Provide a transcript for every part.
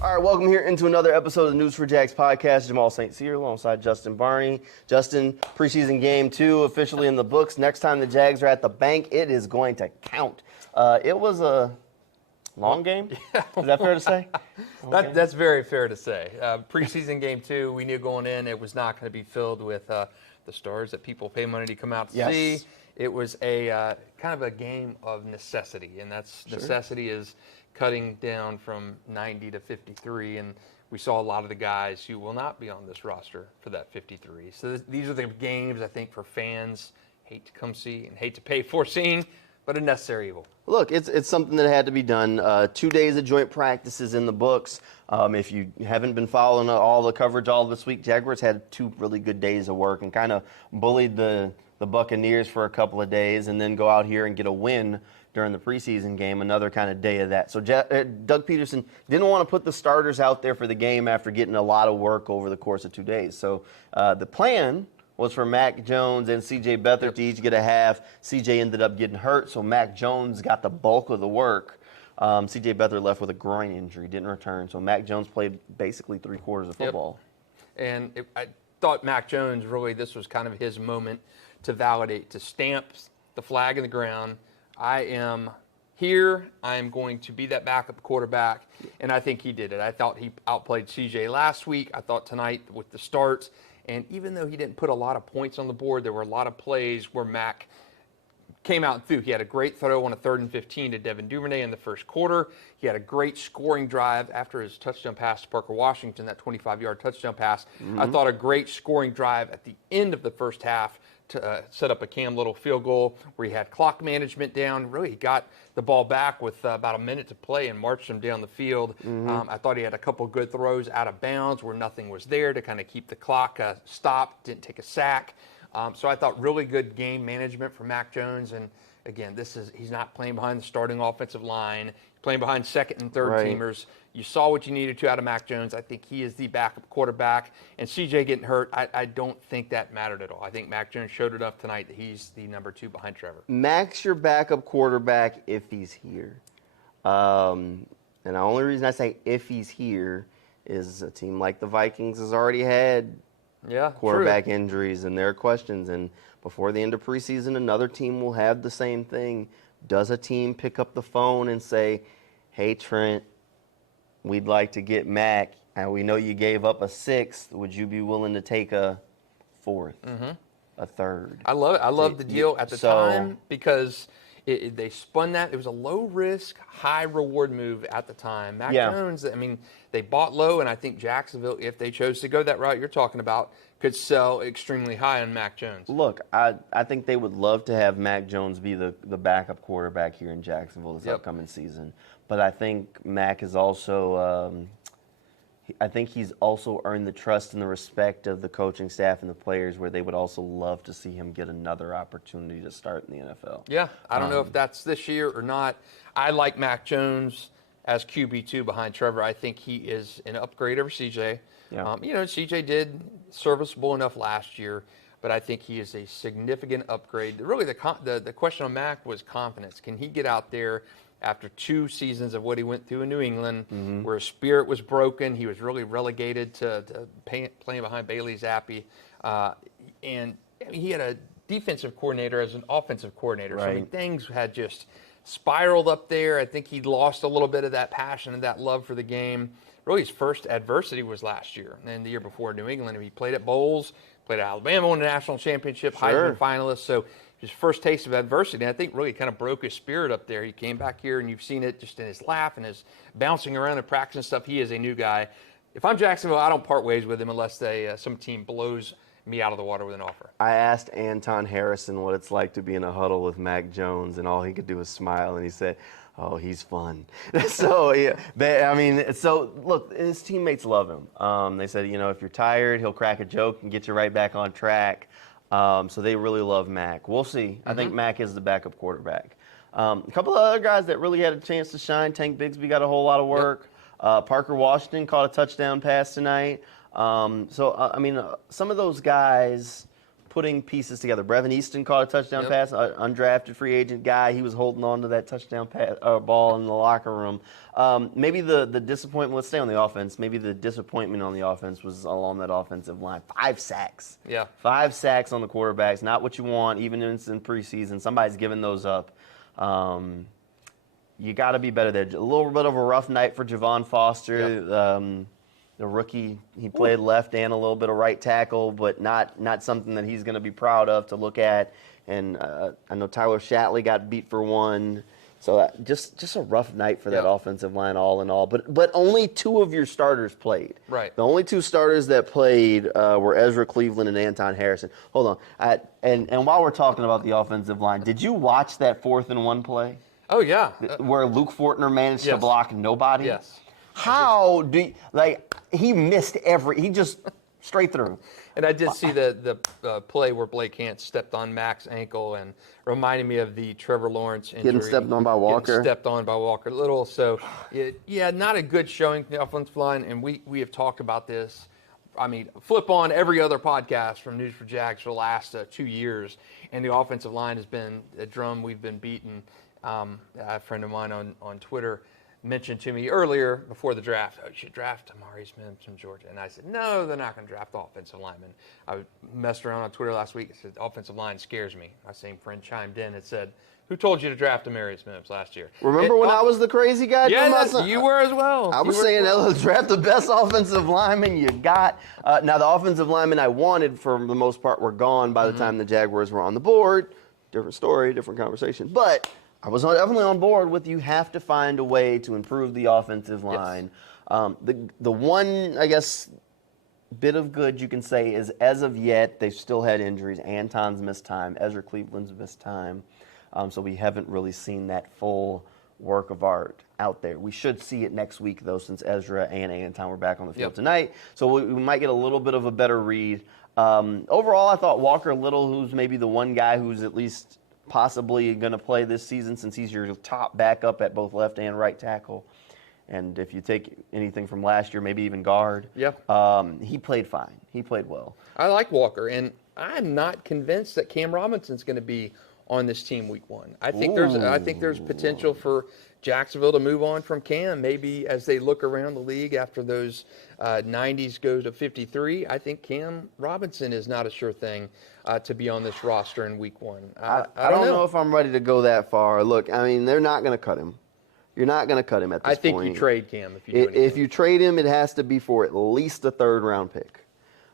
All right, welcome here into another episode of the News4JAGs podcast. Jamal St. Cyr alongside Justin Barney. Justin, preseason game 2 officially in the books. Next time the Jags are at the bank, it is going to count. It was a long game. Is that fair to say? That's very fair to say. Preseason game 2, we knew going in it was not going to be filled with the stars that people pay money to come out to see. It was a kind of a game of necessity, and that's necessity is cutting down from 90 to 53, and we saw a lot of the guys who will not be on this roster for that 53. So these are the games I think for fans hate to come see and hate to pay for seeing, but a necessary evil. Look, it's something that had to be done. 2 days of joint practices in the books. If you haven't been following all the coverage all this week, Jaguars had 2 really good days of work and kind of bullied the Buccaneers for a couple of days and then go out here and get a win during the preseason game, another kind of day of that. So Doug Peterson didn't want to put the starters out there for the game after getting a lot of work over the course of 2 days. So the plan was for Mac Jones and C.J. Beathard to each get a half. C.J. ended up getting hurt, so Mac Jones got the bulk of the work. C.J. Beathard left with a groin injury, didn't return. So Mac Jones played basically 3/4 of football. And I thought Mac Jones, really, this was kind of his moment to validate, to stamp the flag in the ground. I am here. I am going to be that backup quarterback, and I think he did it. I thought he outplayed C.J. last week. I thought tonight with the starts, and even though he didn't put a lot of points on the board, there were a lot of plays where Mac came out and threw. He had a great throw on a 3rd and 15 to Devin Duvernay in the first quarter. He had a great scoring drive after his touchdown pass to Parker Washington, that 25-yard touchdown pass. I thought a great scoring drive at the end of the first half to set up a Cam Little field goal where he had clock management down. Really, he got the ball back with about a minute to play and marched him down the field. I thought he had a couple good throws out of bounds where nothing was there to kind of keep the clock stopped, didn't take a sack. So I thought really good game management for Mac Jones. And again, he's not playing behind the starting offensive line. He's playing behind second and third teamers. You saw what you needed to out of Mac Jones. I think he is the backup quarterback. And C.J. getting hurt, I don't think that mattered at all. I think Mac Jones showed enough tonight that he's the number 2 behind Trevor. Mac's your backup quarterback if he's here. And the only reason I say if he's here is a team like the Vikings has already had quarterback injuries and their questions. And before the end of preseason, another team will have the same thing. Does a team pick up the phone and say, hey, Trent, we'd like to get Mac, and we know you gave up a 6th. Would you be willing to take a 4th, a 3rd? I love it. I love the deal at the time because they spun that. It was a low-risk, high-reward move at the time. Mac Jones, I mean, they bought low, and I think Jacksonville, if they chose to go that route you're talking about, could sell extremely high on Mac Jones. Look, I think they would love to have Mac Jones be the backup quarterback here in Jacksonville this upcoming season. But I think Mac is also I think he's also earned the trust and the respect of the coaching staff and the players where they would also love to see him get another opportunity to start in the NFL. Yeah, I don't know if that's this year or not. I like Mac Jones as QB2 behind Trevor. I think he is an upgrade over CJ. CJ did serviceable enough last year, but I think he is a significant upgrade. Really, the question on Mac was confidence. Can he get out there after 2 seasons of what he went through in New England, where his spirit was broken? He was really relegated to playing behind Bailey Zappi. And he had a defensive coordinator as an offensive coordinator. So I mean, things had just spiraled up there. I think he lost a little bit of that passion and that love for the game. Really, his first adversity was last year and the year before New England. He played at Bowls, played at Alabama, won the national championship, Heisman finalist. So his first taste of adversity, and I think really kind of broke his spirit up there. He came back here, and you've seen it just in his laugh and his bouncing around and practice and stuff. He is a new guy. If I'm Jacksonville, I don't part ways with him unless some team blows me out of the water with an offer. I asked Anton Harrison what it's like to be in a huddle with Mac Jones, and all he could do was smile, and he said, oh, he's fun. So, look, his teammates love him. They said, if you're tired, he'll crack a joke and get you right back on track. So they really love Mac. We'll see. I think Mac is the backup quarterback. A couple of other guys that really had a chance to shine. Tank Bigsby got a whole lot of work. Parker Washington caught a touchdown pass tonight. Some of those guys putting pieces together. Brevin Easton caught a touchdown pass, undrafted free agent guy. He was holding on to that touchdown ball in the locker room. Maybe the disappointment, let's stay on the offense, maybe the disappointment on the offense was along that offensive line. 5 sacks. Yeah. 5 sacks on the quarterbacks, not what you want, even in preseason. Somebody's giving those up. You got to be better there. A little bit of a rough night for Javon Foster. Yep. The rookie, he played left and a little bit of right tackle, but not something that he's going to be proud of to look at. And I know Tyler Shatley got beat for 1. So just a rough night for that offensive line all in all. But only 2 of your starters played. Right. The only 2 starters that played were Ezra Cleveland and Anton Harrison. Hold on. And while we're talking about the offensive line, did you watch that 4th and 1 play? Oh, yeah. Where Luke Fortner managed to block nobody? Yes. How do you, he missed he just straight through. And I did see the play where Blake Hance stepped on Mac's ankle and reminded me of the Trevor Lawrence injury. Getting stepped on by Walker. Little. So, not a good showing from the offensive line. And we have talked about this. I mean, flip on every other podcast from News4JAGs for the last 2 years. And the offensive line has been a drum we've been beating. A friend of mine on Twitter mentioned to me earlier before the draft, you should draft Amari Smith from Georgia. And I said, no, they're not going to draft the offensive lineman. I messed around on Twitter last week. I said, offensive line scares me. My same friend chimed in and said, who told you to draft Amari Smith last year? Remember when I was the crazy guy? Yeah, you were as well. I was saying, draft the best offensive lineman you got. Now, the offensive linemen I wanted, for the most part, were gone by the time the Jaguars were on the board. Different story, different conversation. But I was definitely on board with you have to find a way to improve the offensive line. Yes. The one, I guess, bit of good you can say is as of yet, they've still had injuries. Anton's missed time. Ezra Cleveland's missed time. So we haven't really seen that full work of art out there. We should see it next week, though, since Ezra and Anton were back on the field tonight. So we might get a little bit of a better read. Overall, I thought Walker Little, who's maybe the one guy who's at least possibly going to play this season since he's your top backup at both left and right tackle. And if you take anything from last year, maybe even guard. He played fine. He played well. I like Walker, and I'm not convinced that Cam Robinson's going to be on this team week 1. I think there's potential for Jacksonville to move on from Cam, maybe as they look around the league after those 90s go to 53. I think Cam Robinson is not a sure thing to be on this roster in week 1. I don't know if I'm ready to go that far. Look, I mean, they're not going to cut him. You're not going to cut him at this point. I think you trade Cam if you do anything. If you trade him, it has to be for at least a 3rd-round pick.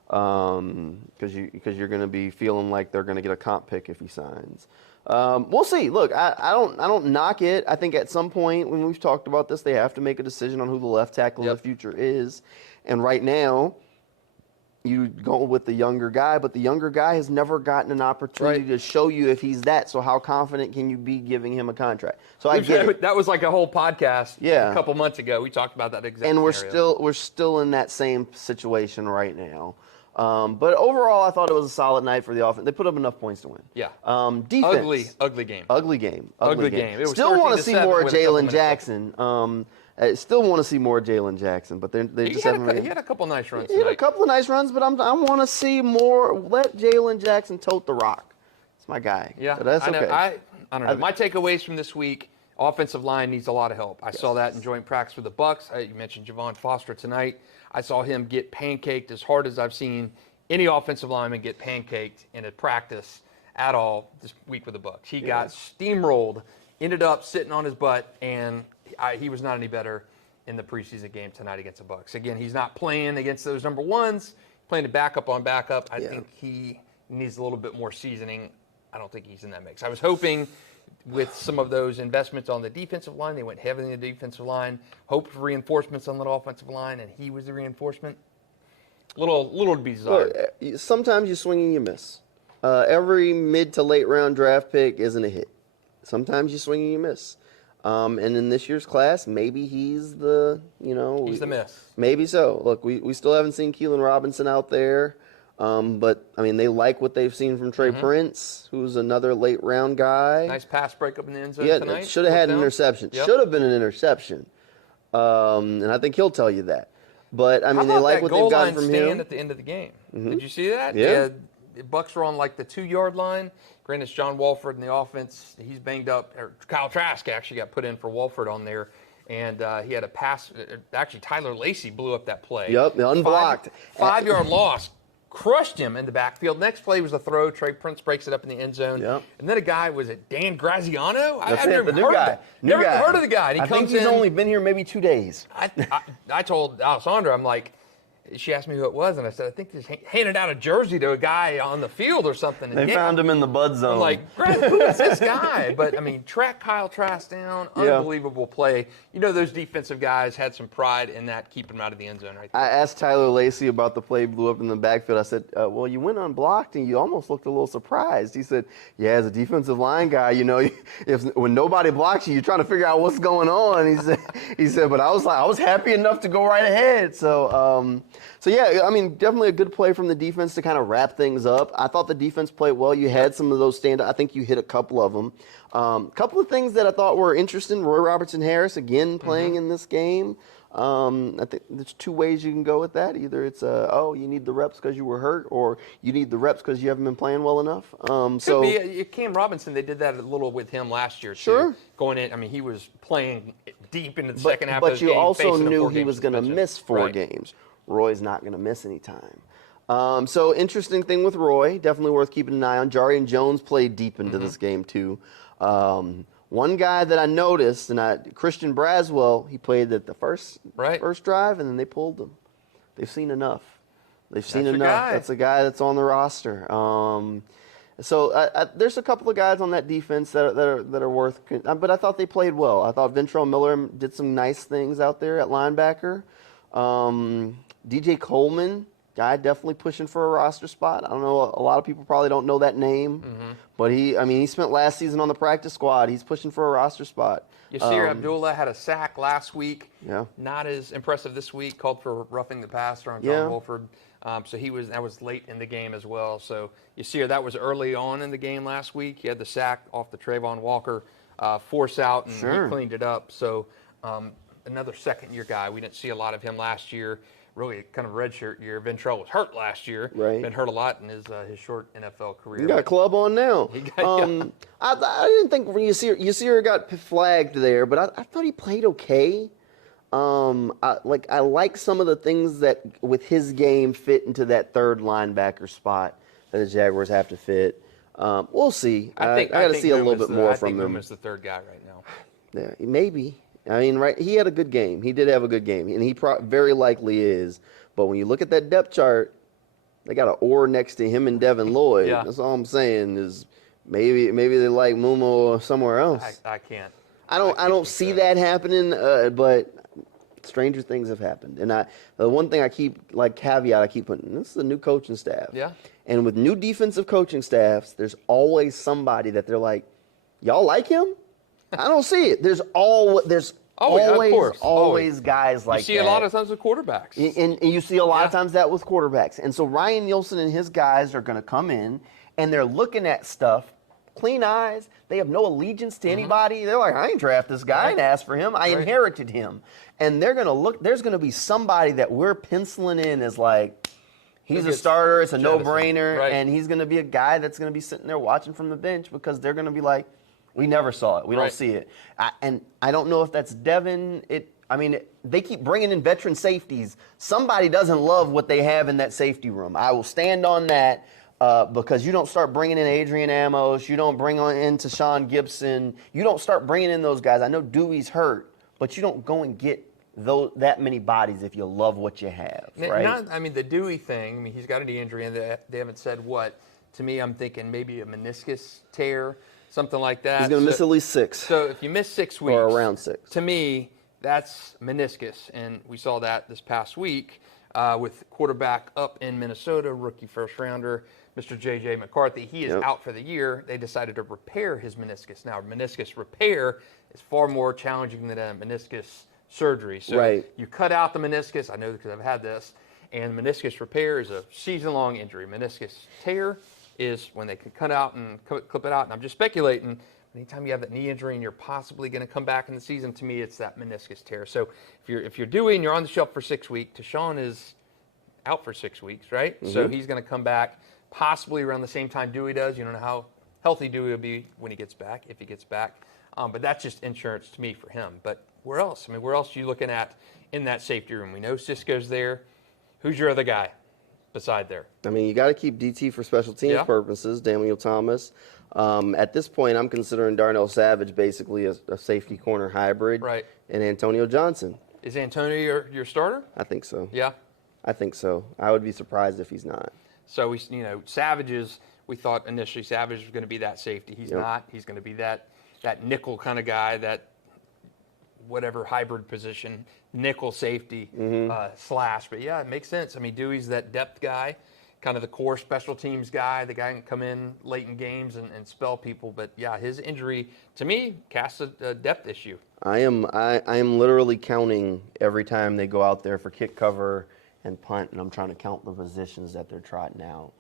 Because you're going to be feeling like they're going to get a comp pick if he signs. We'll see. Look, I don't knock it. I think at some point when we've talked about this, they have to make a decision on who the left tackle of the future is. And right now, you go with the younger guy, but the younger guy has never gotten an opportunity to show you if he's that. So how confident can you be giving him a contract? So I get it. That was like a whole podcast a couple months ago. We talked about that exact And scenario. we're still in that same situation right now. But overall, I thought it was a solid night for the offense. They put up enough points to win. Yeah. Defense. Ugly game. Ugly game. It was still want to see more with a couple Jalen minutes Jackson. Still want to see more Jalen Jackson, but they just haven't. He had a couple nice runs. He had a couple of nice runs, but I want to see more. Let Jalen Jackson tote the rock. It's my guy. Yeah, but that's okay. I don't know. My takeaways from this week: offensive line needs a lot of help. I saw that in joint practice with the Bucs. You mentioned Javon Foster tonight. I saw him get pancaked as hard as I've seen any offensive lineman get pancaked in a practice at all this week with the Bucs. He got steamrolled, ended up sitting on his butt, and he was not any better in the preseason game tonight against the Bucs. Again, he's not playing against those number ones, playing a backup on backup. I think he needs a little bit more seasoning. I don't think he's in that mix. I was hoping with some of those investments on the defensive line, they went heavily in the defensive line, hoped for reinforcements on the offensive line, and he was the reinforcement. Little to be desired. Look, sometimes you swing and you miss. Every mid to late round draft pick isn't a hit. Sometimes you swing and you miss. And in this year's class, maybe he's the, he's the miss. Maybe so. Look, we still haven't seen Keelan Robinson out there. But, I mean, they like what they've seen from Trey Prince, who's another late round guy. Nice pass breakup in the end zone tonight. Yeah, should have had an interception. Yep. Should have been an interception. And I think he'll tell you that. But, I mean, they like what they've gotten from him. At the end of the game? Did you see that? Yeah. the Bucs were on like the 2-yard line. Granted, it's John Walford in the offense. He's banged up. Kyle Trask actually got put in for Walford on there. And he had a pass. Actually, Tyler Lacey blew up that play. Yep, unblocked. 5-yard loss. Crushed him in the backfield. Next play was a throw. Trey Prince breaks it up in the end zone. Yep. And then a guy, was it Dan Graziano? I've never heard of the guy. And I think he's only been here maybe 2 days. I told Alessandra, I'm like, she asked me who it was, and I said, I think they handed out a jersey to a guy on the field or something. And They found him in the bud zone. I'm like, who is this guy? But, I mean, track Kyle Trask down, unbelievable play. You know, those defensive guys had some pride in that, keeping him out of the end zone right there. I asked Tyler Lacey about the play blew up in the backfield. I said, well, you went unblocked, and you almost looked a little surprised. He said, yeah, as a defensive line guy, you know, when nobody blocks you, you're trying to figure out what's going on. He said, but I was happy enough to go right ahead. So yeah, I mean, definitely a good play from the defense to kind of wrap things up. I thought the defense played well. You had some of those stand-up. I think you hit a couple of them. A couple of things that I thought were interesting. Roy Robertson-Harris again playing in this game. I think there's two ways you can go with that. Either it's you need the reps because you were hurt, or you need the reps because you haven't been playing well enough. Could be. Cam Robinson, they did that a little with him last year too. Sure. Going in, I mean, he was playing deep in the second half. But of the you game, also facing knew he was going to miss 4 games. Roy's not going to miss any time. So interesting thing with Roy, definitely worth keeping an eye on. Jarian Jones played deep into this game too. One guy that I noticed, Christian Braswell, he played at the first drive, and then they pulled him. They've seen enough. That's a guy that's on the roster. So there's a couple of guys on that defense that are worth. But I thought they played well. I thought Ventrell Miller did some nice things out there at linebacker. DJ Coleman, guy definitely pushing for a roster spot. I don't know, a lot of people probably don't know that name, but he spent last season on the practice squad. He's pushing for a roster spot. Yasir Abdullah had a sack last week. Yeah. Not as impressive this week. Called for roughing the passer on John Wolford. So that was late in the game as well. So Yasir, that was early on in the game last week. He had the sack off the Trayvon Walker force out, and he cleaned it up. So another second-year guy. We didn't see a lot of him last year. Really kind of redshirt year. Ventrell was hurt last year. Right. Been hurt a lot in his short NFL career. He got a club on now. I didn't think Yasir got flagged there, but I thought he played okay. I like some of the things that with his game fit into that third linebacker spot that the Jaguars have to fit. We'll see. I got to see a little bit more from him. I think Moom is the third guy right now. Yeah, maybe. I mean, he had a good game. He did have a good game, and he very likely is. But when you look at that depth chart, they got an or next to him and Devin Lloyd. Yeah. That's all I'm saying is maybe they like Mumo somewhere else. I can't. I don't see that happening, but stranger things have happened. And the one thing I keep caveat I keep putting, this is a new coaching staff. Yeah. And with new defensive coaching staffs, there's always somebody that they're like, y'all like him? I don't see it. There's always guys like that. You see a lot of times with quarterbacks. And you see a lot of times that with quarterbacks. And so Ryan Nielsen and his guys are going to come in, and they're looking at stuff, clean eyes. They have no allegiance to anybody. They're like, I ain't draft this guy. I ain't asked for him. I inherited him. And they're going to look. There's going to be somebody that we're penciling in as like, he's a starter. It's a no-brainer. Right. And he's going to be a guy that's going to be sitting there watching from the bench because they're going to be like, we never saw it. We don't see it. And I don't know if that's Devin. They keep bringing in veteran safeties. Somebody doesn't love what they have in that safety room. I will stand on that because you don't start bringing in Adrian Amos. You don't bring in Tashawn Gibson. You don't start bringing in those guys. I know Dewey's hurt, but you don't go and get that many bodies if you love what you have, right? The Dewey thing, he's got a knee injury, and they haven't said what. To me, I'm thinking maybe a meniscus tear. Something like that. He's going to miss at least 6. So if you miss 6 weeks, or around 6, to me, that's meniscus, and we saw that this past week with quarterback up in Minnesota, rookie first rounder, Mr. J.J. McCarthy. He is out for the year. They decided to repair his meniscus. Now, meniscus repair is far more challenging than a meniscus surgery. So you cut out the meniscus. I know because I've had this, and meniscus repair is a season-long injury. Meniscus tear is when they can cut out and clip it out. And I'm just speculating, anytime you have that knee injury and you're possibly going to come back in the season, to me, it's that meniscus tear. So if you're Dewey and you're on the shelf for 6 weeks, Tashawn is out for 6 weeks, right? So he's going to come back possibly around the same time Dewey does. You don't know how healthy Dewey will be when he gets back, if he gets back. But that's just insurance to me for him. But where else? I mean, where else are you looking at in that safety room? We know Cisco's there. Who's your other guy beside there? I mean, you got to keep DT for special teams purposes, Daniel Thomas. At this point, I'm considering Darnell Savage basically a safety corner hybrid. Right. And Antonio Johnson. Is Antonio your starter? I think so. Yeah. I think so. I would be surprised if he's not. So Savage is. We thought initially Savage was going to be that safety. He's not. He's going to be that nickel kind of guy, that whatever hybrid position, nickel safety slash. But yeah, it makes sense. I mean, Dewey's that depth guy, kind of the core special teams guy. The guy can come in late in games and spell people. But yeah, his injury to me casts a depth issue. I am literally counting every time they go out there for kick cover and punt, and I'm trying to count the positions that they're trotting out.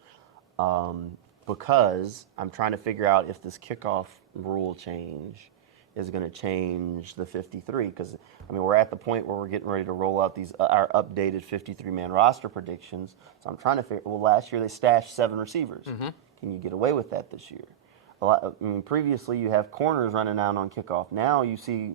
Because I'm trying to figure out if this kickoff rule change is going to change the 53. Because, I mean, we're at the point where we're getting ready to roll out our updated 53-man roster predictions. So I'm trying to figure, well, last year they stashed 7 receivers. Can you get away with that this year? Previously you have corners running out on kickoff. Now you see,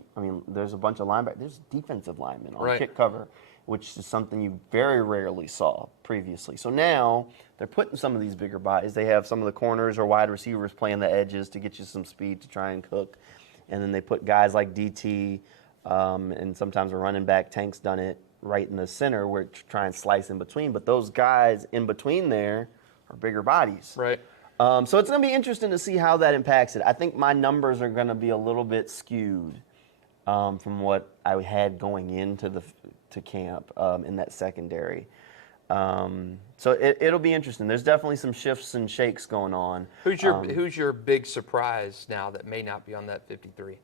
there's a bunch of linebackers. There's defensive linemen on kick cover, which is something you very rarely saw previously. So now they're putting some of these bigger bodies. They have some of the corners or wide receivers playing the edges to get you some speed to try and cook. And then they put guys like DT and sometimes a running back. Tank's done it right in the center where to try and slice in between. But those guys in between there are bigger bodies. Right. So it's going to be interesting to see how that impacts it. I think my numbers are going to be a little bit skewed from what I had going into to camp in that secondary. So it'll be interesting. There's definitely some shifts and shakes going on. Who's your big surprise now that may not be on that 53?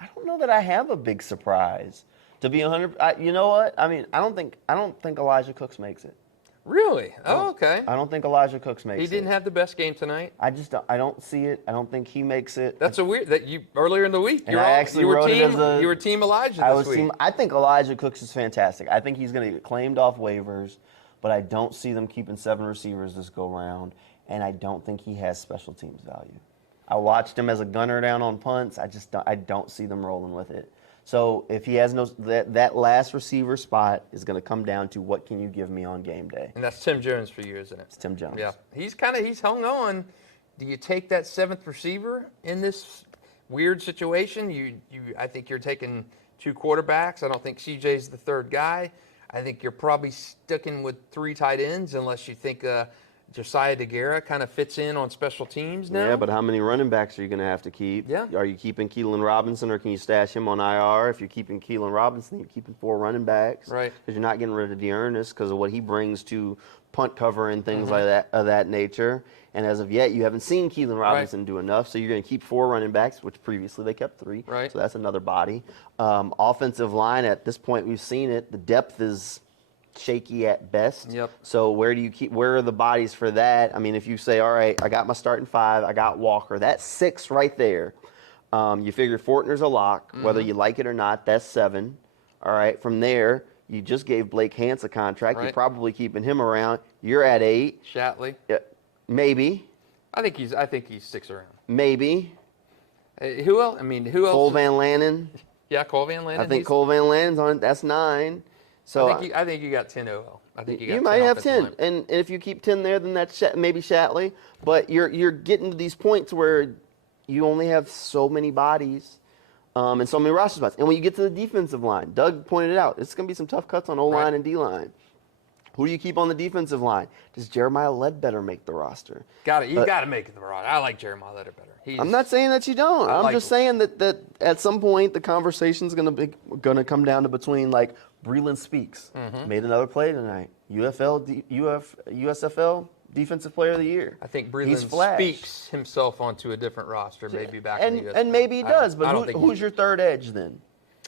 I don't know that I have a big surprise. To be 100, you know what? I mean, I don't think Elijah Cooks makes it. Really? Oh, okay. I don't think Elijah Cooks makes it. He didn't have the best game tonight. I don't see it. I don't think he makes it. That's earlier in the week. You were team Elijah this week. I think Elijah Cooks is fantastic. I think he's going to get claimed off waivers, but I don't see them keeping 7 receivers this go round, and I don't think he has special teams value. I watched him as a gunner down on punts. I don't see them rolling with it. So if he has that last receiver spot is going to come down to what can you give me on game day. And that's Tim Jones for you, isn't it? It's Tim Jones. Yeah, he's hung on. Do you take that 7th receiver in this weird situation? I think you're taking 2 quarterbacks. I don't think CJ's the 3rd guy. I think you're probably sticking with 3 tight ends unless you think Josiah DeGuara kind of fits in on special teams now. Yeah, but how many running backs are you going to have to keep? Yeah. Are you keeping Keelan Robinson, or can you stash him on IR? If you're keeping Keelan Robinson, you're keeping 4 running backs. Right. Because you're not getting rid of DeErnest because of what he brings to punt cover and things like that of that nature. And as of yet, you haven't seen Keelan Robinson do enough, so you're going to keep 4 running backs, which previously they kept 3. Right. So that's another body. Offensive line, at this point, we've seen it. The depth is shaky at best. Yep. So where are the bodies for that? I mean, if you say, all right, I got my starting 5, I got Walker, that's 6 right there. You figure Fortner's a lock, whether you like it or not, that's 7. All right, from there, you just gave Blake Hance a contract. Right. You're probably keeping him around. You're at 8. Shatley. Yeah, maybe. I think he sticks around. Maybe. Who else? Who else? Cole Van Lanen. Yeah, Cole Van Lanen. I think Cole Van Lanen's on it. That's 9. So I think you got 10 OL. I think you might have 10, and if you keep 10 there, then that's maybe Shatley. But you're getting to these points where you only have so many bodies, and so many roster spots. And when you get to the defensive line, Doug pointed it out, it's going to be some tough cuts on O-line and D-line. Who do you keep on the defensive line? Does Jeremiah Ledbetter make the roster? Got it. You got to make it the roster. I like Jeremiah Ledbetter. I'm not saying that you don't. I'm just saying that at some point the conversation's going to come down to between like Breland Speaks made another play tonight. USFL Defensive Player of the Year. I think Breland speaks himself onto a different roster, maybe back in the USFL. And maybe he does, but who's your 3rd edge then?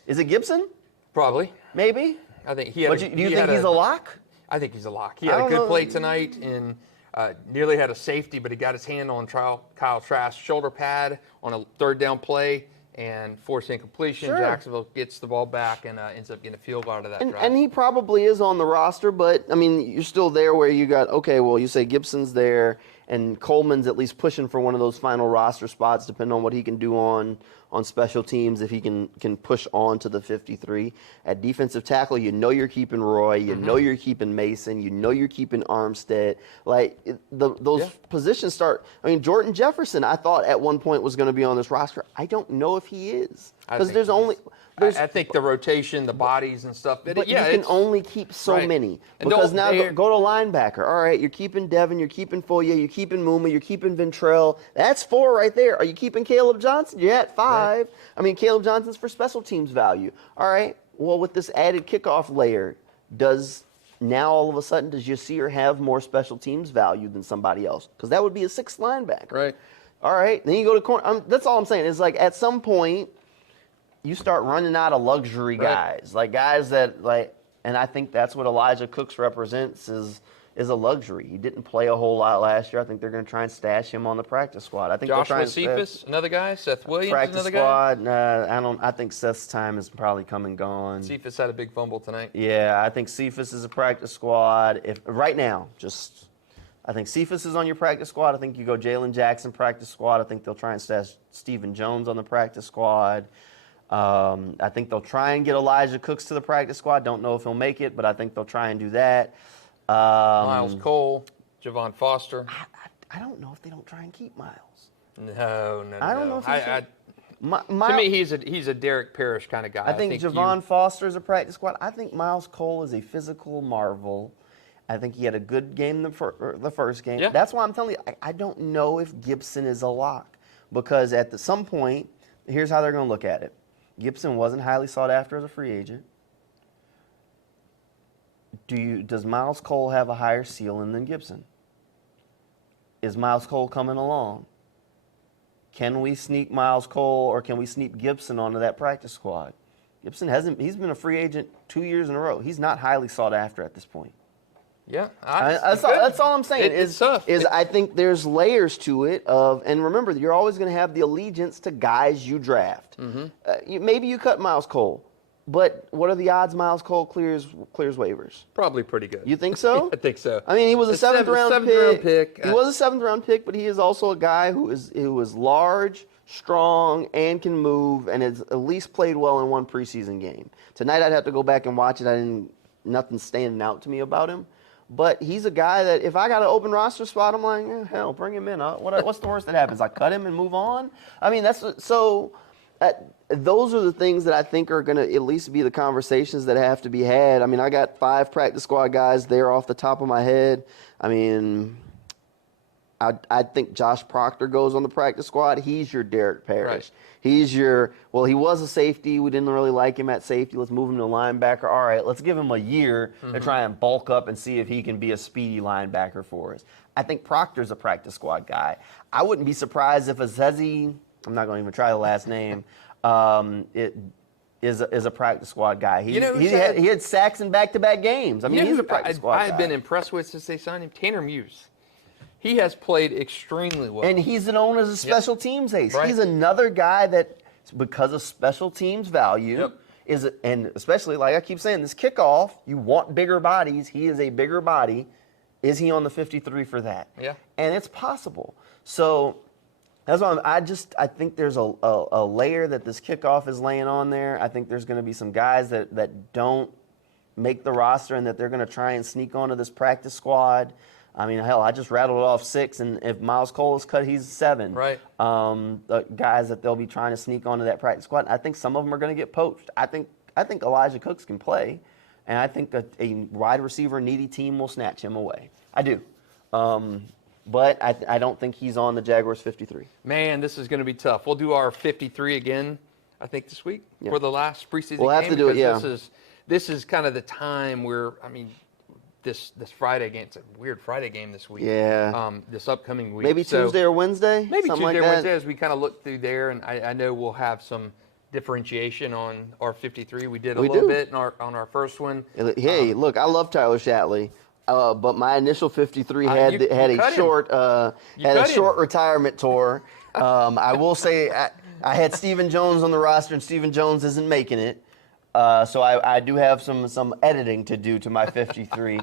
Is it Gibson? Probably. Maybe. I think he had. Do you think he's a lock? I think he's a lock. He had a good play tonight and nearly had a safety, but he got his hand on Kyle Trask's shoulder pad on a 3rd down play and forced incompletion. Sure. Jacksonville gets the ball back and ends up getting a field goal out of that drive. And he probably is on the roster, but, you're still there where you got, okay, well, you say Gibson's there, and Coleman's at least pushing for one of those final roster spots, depending on what he can do on special teams, if he can push on to the 53. At defensive tackle, you know you're keeping Roy, you know you're keeping Mason, you know you're keeping Armstead. Like, those positions start. I mean, Jordan Jefferson, I thought at one point was going to be on this roster. I don't know if he is. Because there's only. I think the rotation, the bodies and stuff. But you can only keep so many. Because now go to linebacker. All right, you're keeping Devin, you're keeping Foye, you're keeping Muma, you're keeping Ventrell. That's 4 right there. Are you keeping Caleb Johnson? You're at 5. Right. I mean, Caleb Johnson's for special teams value. All right, well, with this added kickoff layer, now all of a sudden does Cyr have more special teams value than somebody else? Because that would be a 6th linebacker. Right. All right, then you go to corner. That's all I'm saying. Is like at some point, you start running out of luxury guys, like guys that like, and I think that's what Elijah Cooks represents is a luxury. He didn't play a whole lot last year. I think they're going to try and stash him on the practice squad. I think Joshua Cephas, another guy. Seth Williams, practice another squad. Guy. I think Seth's time is probably come and gone. Cephas had a big fumble tonight. Yeah, I think Cephas is a practice squad. If right now, I think Cephas is on your practice squad. I think you go Jalen Jackson practice squad. I think they'll try and stash Stephen Jones on the practice squad. I think they'll try and get Elijah Cooks to the practice squad. Don't know if he'll make it, but I think they'll try and do that. Miles Cole, Javon Foster. I don't know if they don't try and keep Miles. No. I don't know if to me, he's a Derek Parrish kind of guy. I think Javon Foster is a practice squad. I think Miles Cole is a physical marvel. I think he had a good game the first game. Yeah. That's why I'm telling you, I don't know if Gibson is a lock. Because at some point, here's how they're going to look at it. Gibson wasn't highly sought after as a free agent. Does Miles Cole have a higher ceiling than Gibson? Is Miles Cole coming along? Can we sneak Miles Cole or can we sneak Gibson onto that practice squad? Gibson he's been a free agent 2 years in a row. He's not highly sought after at this point. Yeah, that's all I'm saying. It's tough. I think there's layers to it and remember, you're always going to have the allegiance to guys you draft. Maybe you cut Miles Cole, but what are the odds Miles Cole clears waivers? Probably pretty good. You think so? I think so. I mean, he was a seventh round pick. He was a 7th round pick, but he is also a guy who is large, strong, and can move, and has at least played well in one preseason game. Tonight, I'd have to go back and watch it. Nothing standing out to me about him. But he's a guy that if I got an open roster spot, I'm like, hell, bring him in. What's the worst that happens? I cut him and move on? I mean, those are the things that I think are going to at least be the conversations that have to be had. I mean, I got 5 practice squad guys there off the top of my head. I mean, I think Josh Proctor goes on the practice squad. He's your Derek Parrish. Right. He's he was a safety. We didn't really like him at safety. Let's move him to linebacker. All right, let's give him a year to try and bulk up and see if he can be a speedy linebacker for us. I think Proctor's a practice squad guy. I wouldn't be surprised if Azezi, I'm not going to even try the last name, is a practice squad guy. He had sacks in back-to-back games. I mean, he's a practice squad guy. I've been impressed with since they signed him, Tanner Muse. He has played extremely well. And he's known as a special teams ace. Right. He's another guy that, because of special teams value, and especially, like I keep saying, this kickoff, you want bigger bodies. He is a bigger body. Is he on the 53 for that? Yeah. And it's possible. So that's why I think there's a layer that this kickoff is laying on there. I think there's going to be some guys that don't make the roster and that they're going to try and sneak onto this practice squad. I mean, hell, I just rattled off 6, and if Miles Cole is cut, he's 7. Right. The guys that they'll be trying to sneak onto that practice squad. I think some of them are going to get poached. I think Elijah Cooks can play, and I think a wide receiver needy team will snatch him away. I do. But I don't think he's on the Jaguars 53. Man, this is going to be tough. We'll do our 53 again, I think, this week for the last preseason game. We'll have to do it, yeah. This is kind of the time where, I mean, this Friday game, it's a weird Friday game this week. Yeah. This upcoming week. Maybe Tuesday or Wednesday? Maybe Something Tuesday like or that. Wednesday as we kind of look through there, and I know we'll have some differentiation on our 53. We did a little bit on our first one. Hey, look, I love Tyler Shatley. But my initial 53 had a short retirement tour. I will say I had Stephen Jones on the roster, and Stephen Jones isn't making it. So I do have some editing to do to my 53.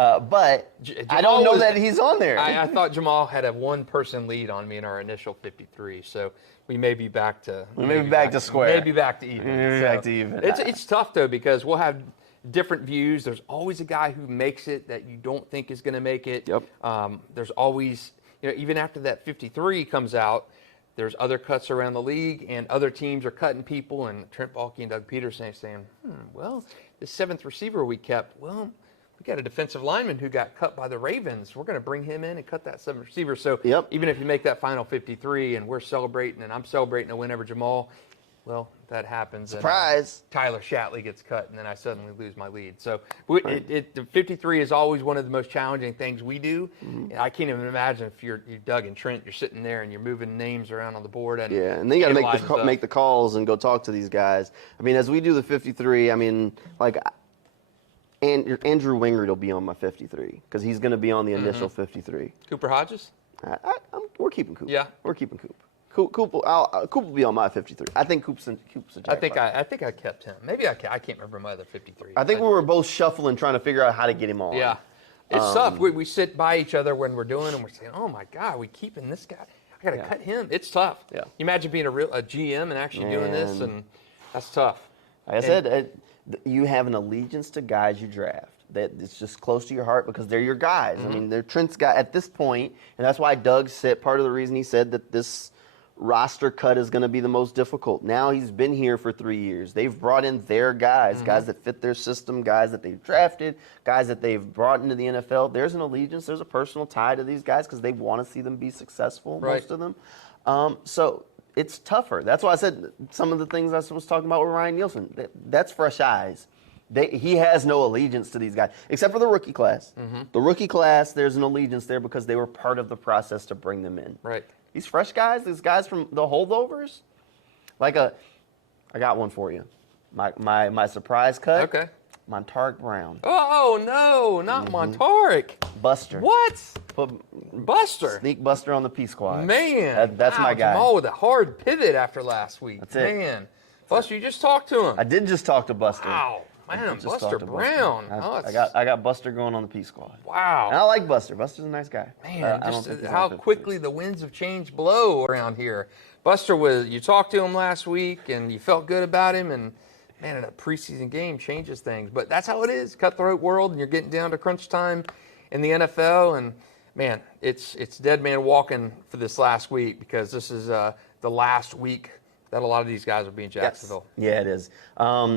But I don't know that he's on there. I thought Jamal had a one-person lead on me in our initial 53, so we may be back to square. Maybe back to even. Back to even. It's tough though because we'll have different views. There's always a guy who makes it that you don't think is going to make it. Yep. There's always, even after that 53 comes out, there's other cuts around the league, and other teams are cutting people. And Trent Baalke and Doug Peterson are saying, well, the seventh receiver we kept, well, we got a defensive lineman who got cut by the Ravens. We're going to bring him in and cut that seventh receiver. So even if you make that final 53 and we're celebrating and I'm celebrating a win over Jamal, well, that happens. Surprise. And, Tyler Shatley gets cut, and then I suddenly lose my lead. So the 53 is always one of the most challenging things we do. And I can't even imagine if you're Doug and Trent, you're sitting there and you're moving names around on the board. And and then you got to make the calls and go talk to these guys. I mean, as we do the 53, I mean, like, Andrew Wingard will be on my 53 because he's going to be on the initial 53. Cooper Hodges? We're keeping Coop. Yeah. We're keeping Coop. Coop will be on my 53. I think Coop's a Jaguar. I think I kept him. Maybe I can't remember my other 53. I think we were both shuffling, trying to figure out how to get him on. Yeah, it's tough. We sit by each other when we're doing, and we're saying, "Oh my God, we keeping this guy? I got to cut him." It's tough. Yeah. You imagine being a GM and actually doing this, and that's tough. Like I said, you have an allegiance to guys you draft. That it's just close to your heart because they're your guys. I mean, they're Trent's guy at this point, and that's why Doug said part of the reason he said that this roster cut is going to be the most difficult. Now he's been here for 3 years. They've brought in their guys, guys that fit their system, guys that they've drafted, guys that they've brought into the NFL. There's an allegiance, there's a personal tie to these guys because they want to see them be successful, most of them. So it's tougher. That's why I said some of the things I was talking about with Ryan Nielsen. That's fresh eyes. He has no allegiance to these guys, except for the rookie class. The rookie class, there's an allegiance there because they were part of the process to bring them in. Right. These fresh guys, these guys from the holdovers, I got one for you. My surprise cut. Okay. Montarik Brown. Oh no, not Montarik. Buster. What? Put Buster. Sneak Buster on the P squad. Man, that's my guy. Jamal with a hard pivot after last week. That's it. Man, Buster, you just talked to him. I did just talk to Buster. Wow. Man, Buster Brown. I got Buster going on the P squad. Wow. And I like Buster. Buster's a nice guy. Man, just how quickly the winds of change blow around here. Buster you talked to him last week and you felt good about him, and man, in a preseason game changes things. But that's how it is, cutthroat world, and you're getting down to crunch time in the NFL, and man, it's dead man walking for this last week because this is the last week that a lot of these guys will be in Jacksonville. Yes. Yeah, it is.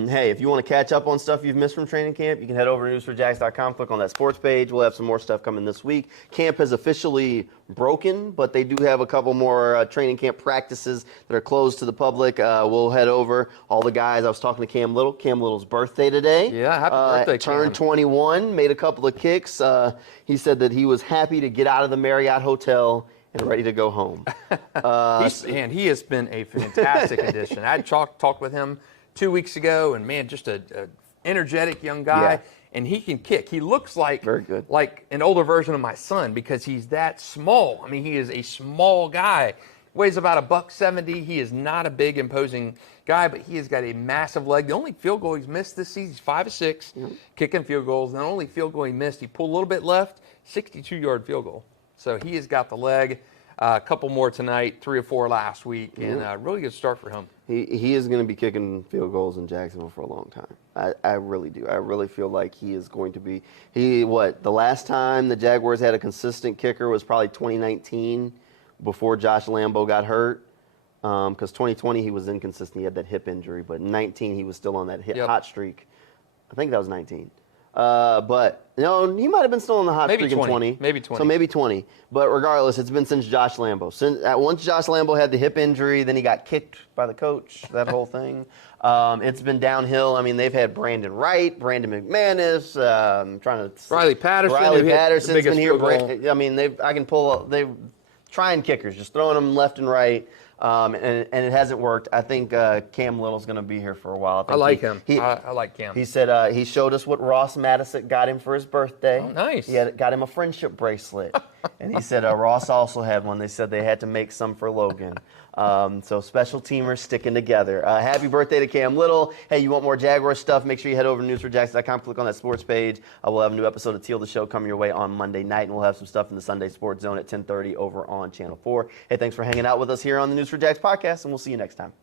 Hey, if you want to catch up on stuff you've missed from training camp, you can head over to News4JAGs.com, click on that sports page. We'll have some more stuff coming this week. Camp has officially broken, but they do have a couple more training camp practices that are closed to the public. We'll head over. All the guys, I was talking to Cam Little. Cam Little's birthday today. Yeah, happy birthday, Cam. Turned 21, made a couple of kicks. He said that he was happy to get out of the Marriott Hotel and ready to go home. He has been a fantastic addition. I talked with him 2 weeks ago, and man, just a energetic young guy, and he can kick. He looks like very good, like an older version of my son because he's that small. I mean, he is a small guy. Weighs about $170. He is not a big, imposing guy, but he has got a massive leg. The only field goal he's missed this season, he's 5 of 6, kicking field goals. The only field goal he missed, he pulled a little bit left, 62-yard field goal. So he has got the leg. A couple more tonight, 3 or 4 last week, and a really good start for him. He is going to be kicking field goals in Jacksonville for a long time. I really do. I really feel like he is going to be. The last time the Jaguars had a consistent kicker was probably 2019 before Josh Lambo got hurt. Because 2020 he was inconsistent. He had that hip injury, but in 19 he was still on that hot streak. I think that was 19. But no, he might have been still on the hot streak in 20. Maybe 20. So maybe 20. But regardless, it's been since Josh Lambo. Once Josh Lambo had the hip injury, then he got kicked by the coach, that whole thing. It's been downhill. I mean, they've had Brandon Wright, Brandon McManus, Riley Patterson. Riley Patterson's been here. I mean, they've trying kickers, just throwing them left and right. And it hasn't worked. I think Cam Little's going to be here for a while. I like him. I like Cam. He said he showed us what Ross Madison got him for his birthday. Oh, nice. He got him a friendship bracelet. And he said Ross also had one. They said they had to make some for Logan. So special teamers sticking together. Happy birthday to Cam Little. Hey, you want more Jaguar stuff? Make sure you head over to News4JAGs.com, click on that sports page. We'll have a new episode of Teal the Show coming your way on Monday night, and we'll have some stuff in the Sunday Sports Zone at 10:30 over on Channel 4. Hey, thanks for hanging out with us here on the News4JAGs podcast, and we'll see you next time.